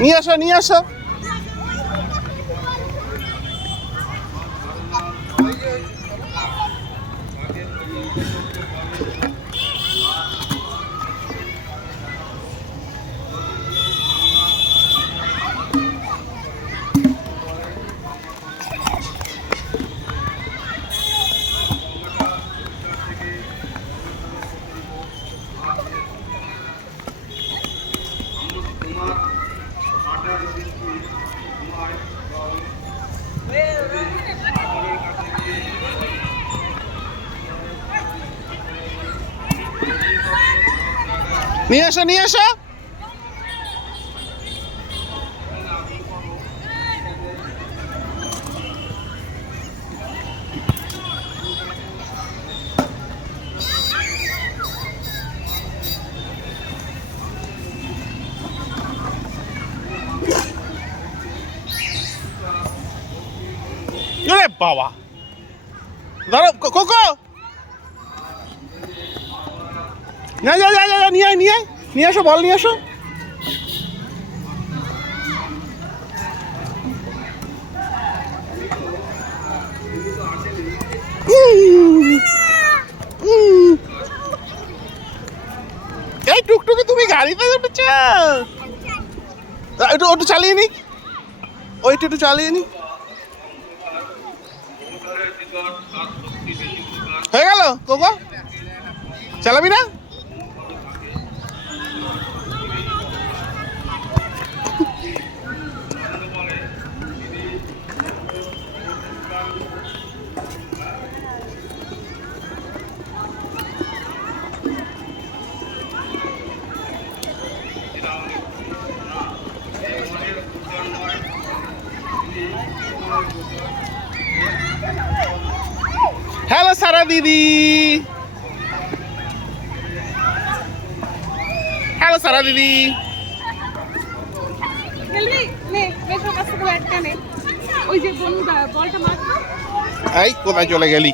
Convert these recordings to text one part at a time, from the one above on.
নিয়ে আসো নিয়ে আসো। নিয়ে আসো নিয়ে আসো। বাবা ধরো কোকো, না যা যা যা নিয়ে আয় নিয়ে আয়, নিয়ে আসো বল নিয়ে আসো। এই টুকটুকি তুমি গাড়িতে উঠেছ, একটু একটু চালিয়ে নি, ওইটা একটু চালিয়ে নি। হয়ে গেল কোকো, চালাবি না? হ্যালো সারা দিদি, হ্যালো সারা দিদি। এই কোথায় চলে গেলি?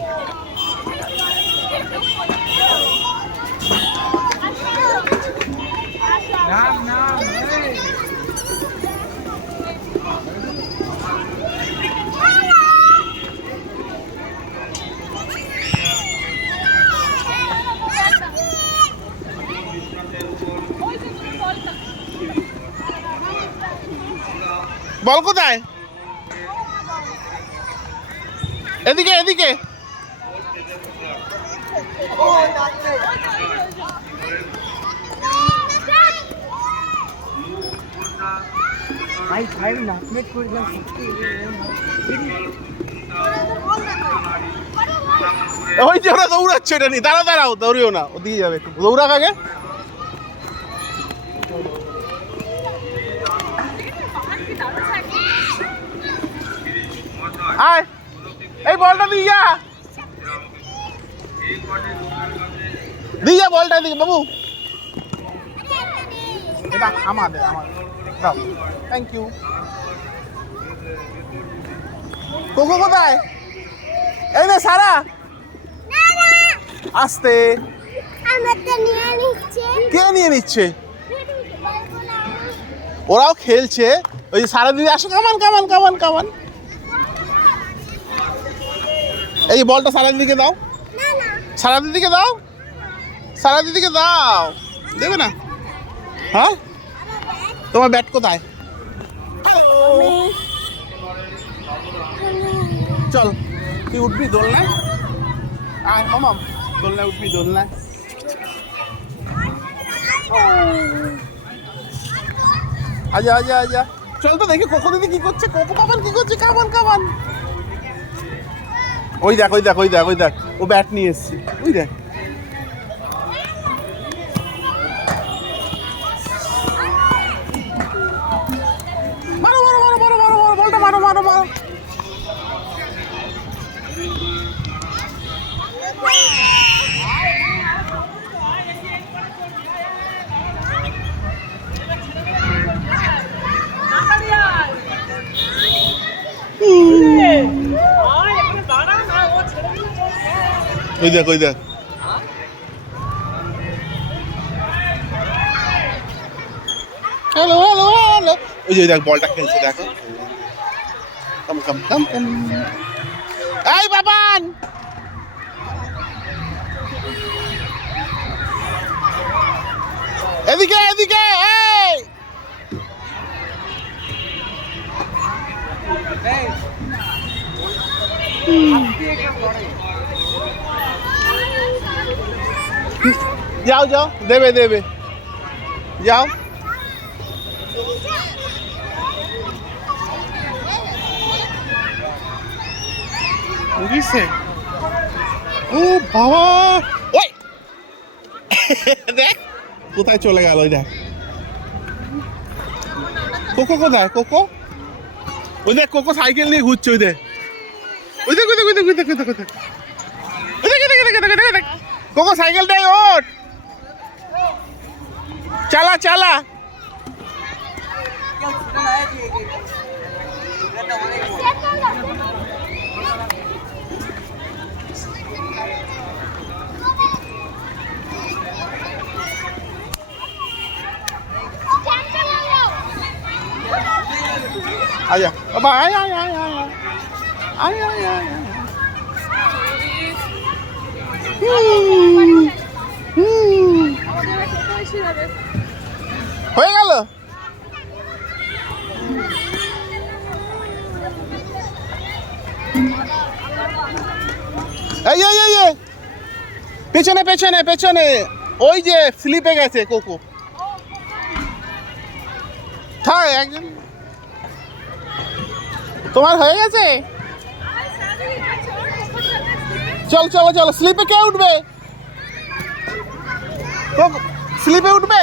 বল কোথায়? এদিকে এদিকে। ওই যে ওরা দৌড়াচ্ছে, এটা নি, দাঁড়াও দাঁড়াও, দৌড়িও না, ওদিকে যাবে, একটু দৌড়াক আগে। আয় এই বলটা দিয়ে যা, দিয়ে যা বলটা দিকে বাবু। এটা আমাদের, দাও, থ্যাংক ইউ। কোকো কোথায়? এই নে সারা, আসতে। কে নিয়ে নিচ্ছে? ওরাও খেলছে। ওই যে সারা দিদি আসো, কামান কামান কামান কামান। এই বলটা সারা দিদিকে দাও, সারা দিদিকে দাও, সারা দিদিকে দাও। দেবে না? হ্যাঁ, তোমার ব্যাট কোথায়? চল তুই উঠবি দোলনায়, আয় মামাম, দোলনায় উঠবি, দোলনায়। আজা আজা আজা, চল তো দেখি কোকো দিদি কি করছে, কোকো কামান কি করছে, কামান কামান। ওই দেখ ওই দেখ ওই দেখ ওই দেখ, ও ব্যাট নিয়ে এসছে, ওই দেখ। মারো মারো মারো মারো মারো মারো, বলটা মারো মারো মারো। ওই দেখ ওই দেখ। Hello hello hello. ওই যে দেখ বলটা খেলছে দেখো। কাম কাম কাম কাম। এই বাবান, এদিকে এদিকে এই। যাও যাও, দেবে দেবে, যাও। বুঝিস? ও বাবা, ওই দেখ কোথায় চলে গেল। ওই দেখ কোকো কোথায়, কোকো ওই দেখ, কোকো সাইকেল নিয়ে ঘুরছে। ওই দেখ, ওই দেখ, ওই দেখ, ওই দেখ, ওই দেখ, ওই দেখ, ওই দেখ, কোকো সাইকেলটাই ওঠ, চালা চালা। आजा बाबा, आय आय आय आय आय आय आय হয়ে গেল। এই এই এই পেছনে পেছনে পেছনে, ওই যে স্লিপে গেছে কোকো। থাক একজন, তোমার হয়ে গেছে। চল চলো চলো, স্লিপে কে উঠবে? স্লিপে উঠবে,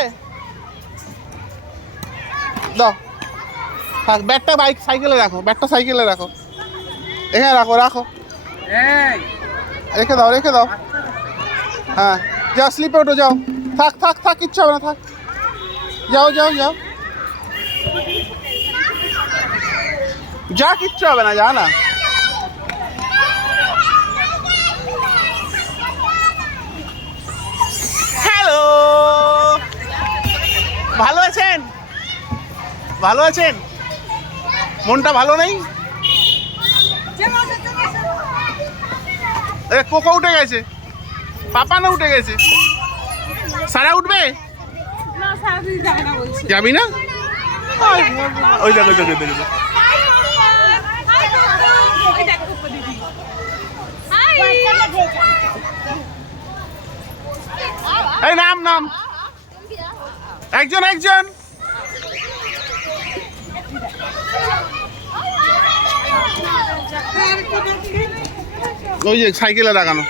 দাও। থাক, ব্যাগটা বাইক সাইকেলে রাখো, ব্যাগটা সাইকেলে রাখো, এখানে রাখো রাখো, রেখে দাও রেখে দাও। হ্যাঁ যাও, স্লিপে উঠো, যাও। থাক থাক থাক, কিচ্ছু হবে না, থাক, যাও যাও যাও, যা, কিচ্ছু হবে না, যা না। হ্যালো, ভালো আছেন? ভালো আছেন? মনটা ভালো নেই? কোকো উঠে গেছে, পাপানো উঠে গেছে, সারা উঠবে? যাবি না? ওই দেখো দেখো দেখো, এই নাম নাম, একজন একজন। ওই যে সাইকেলে লাগানো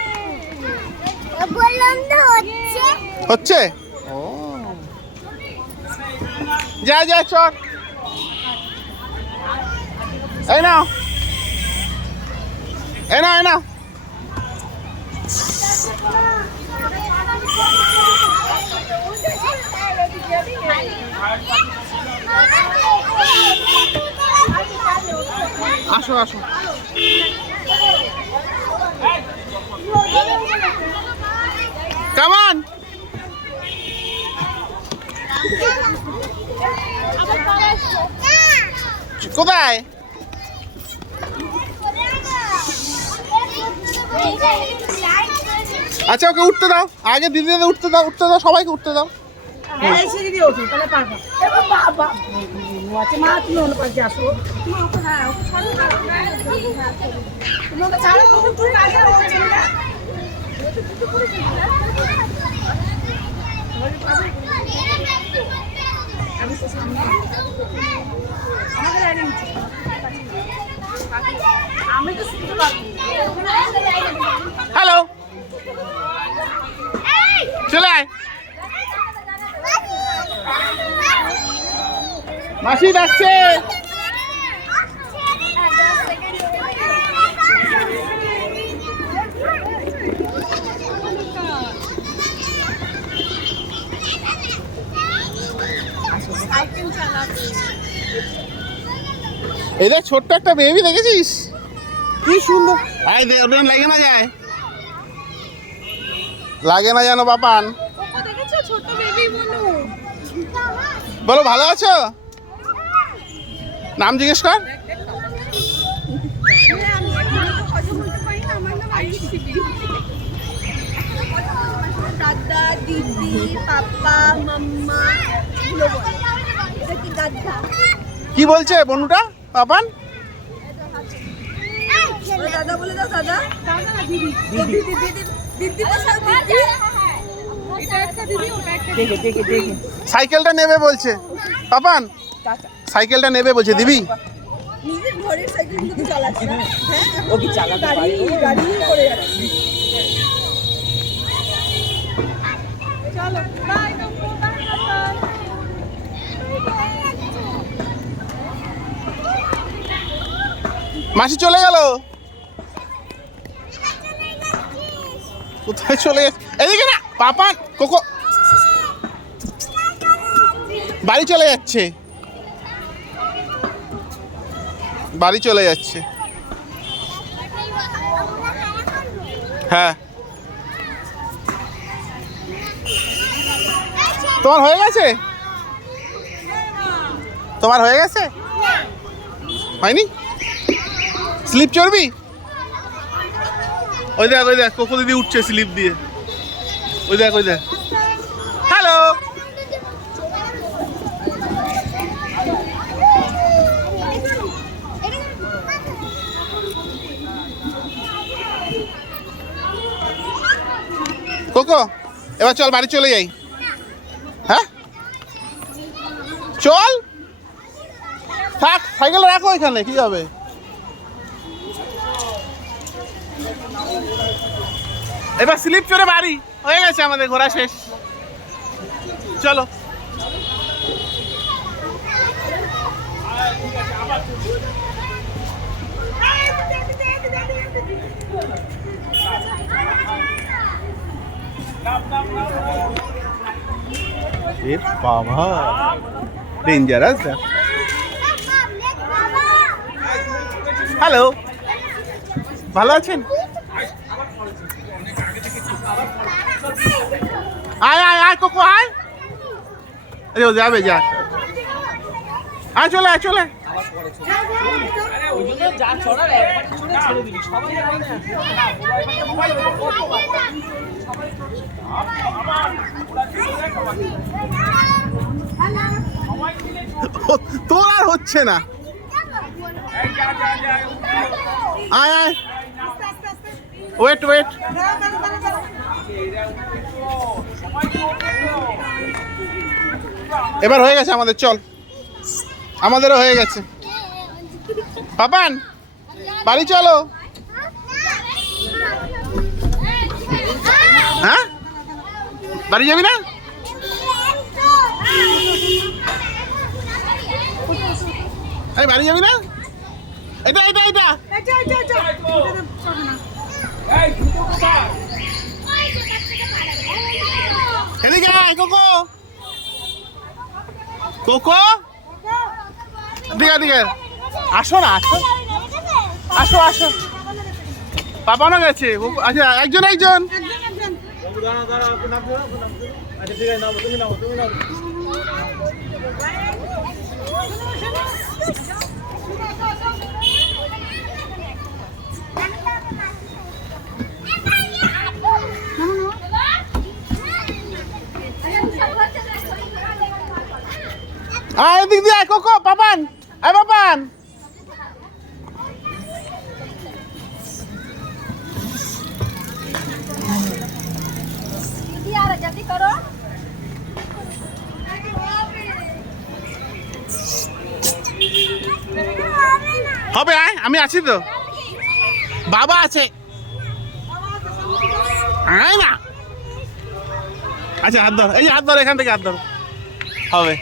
হচ্ছে। ও যা যা, চল, এই নাও এই নাও এই নাও। আসো আসো, কামান। কোথায়? আচ্ছা ওকে উঠতে দাও, আগে দিদিদের উঠতে দাও, উঠতে দাও, সবাইকে উঠতে দাও। হ্যালো, চলে আয়, মাসি ডাকছে। এদের ছোট্ট একটা বেবি দেখেছিস, কি সুন্দর। আয় দে, ওটা লাগে না যায়, লাগে না যেন বাপান। দেখেছো ছোট বেবি বলো। বলো ভালো আছো? নাম জিজ্ঞেস কর। দাদা, দিদি, পাপা, মাম্মা, দাদা। কি বলছে বনুটা পাপান? দাদা বলে দাও, দাদা। দিদি, দিদি, দিদি, দিদি বসাও, দিদি। এটা একটা দিদি, ওটা একটা দিদি। দেখে। সাইকেলটা নেবে বলছে পাপান, সাইকেলটা নেবে বলছে দিবি। নিজের ঘরের সাইকেল কিন্তু চালাচ্ছে না। হ্যাঁ, ও কি চালাতে পারে? গাড়ি করে যাচ্ছে। চলো, বাই মাসি চলে গেল কোথায় চলে গেছে? এদিকে না পাপান, কোকো বাড়ি চলে যাচ্ছে, বাড়ি চলে যাচ্ছে। হ্যাঁ তোমার হয়ে গেছে? তোমার হয়ে গেছে? হয়নি? স্লিপ চড়বি? ওই দেখ কোকো দিদি উঠছে স্লিপ দিয়ে। ওই দেখ হ্যালো। কোকো এবার চল বাড়ি চলে যাই। হ্যাঁ চল, থাক সাইকেল রাখো এখানে, কি হবে? এবার স্লিপ চড়ে বাড়ি হয়ে গেছে, আমাদের ঘোরা শেষ। চলো বাবা ডেঞ্জারাস। হ্যালো, ভালো আছেন? আয় কোকো আয়। আরে ও যাবে, যা আয়, চলে তোর আর হচ্ছে না। আয় ওয়েট এবার হয়ে গেছে আমাদের, চল আমাদেরও হয়ে গেছে। পাপান বাড়ি চলো। হ্যাঁ বাড়ি যাবি না? এই বাড়ি যাবি না? এটা এদিকে আয় কোকো দিকে আসো না, আসো পাপানো গেছে। আচ্ছা একজন এদিক দিয়ে কোকো, পাপান হবে। আমি আছি তো, বাবা আছে। আয় না, আচ্ছা হাত ধর, এই হাত ধর, এখান থেকে হাত ধর, হবে।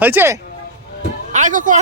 হয়েছে? আয় কোকো।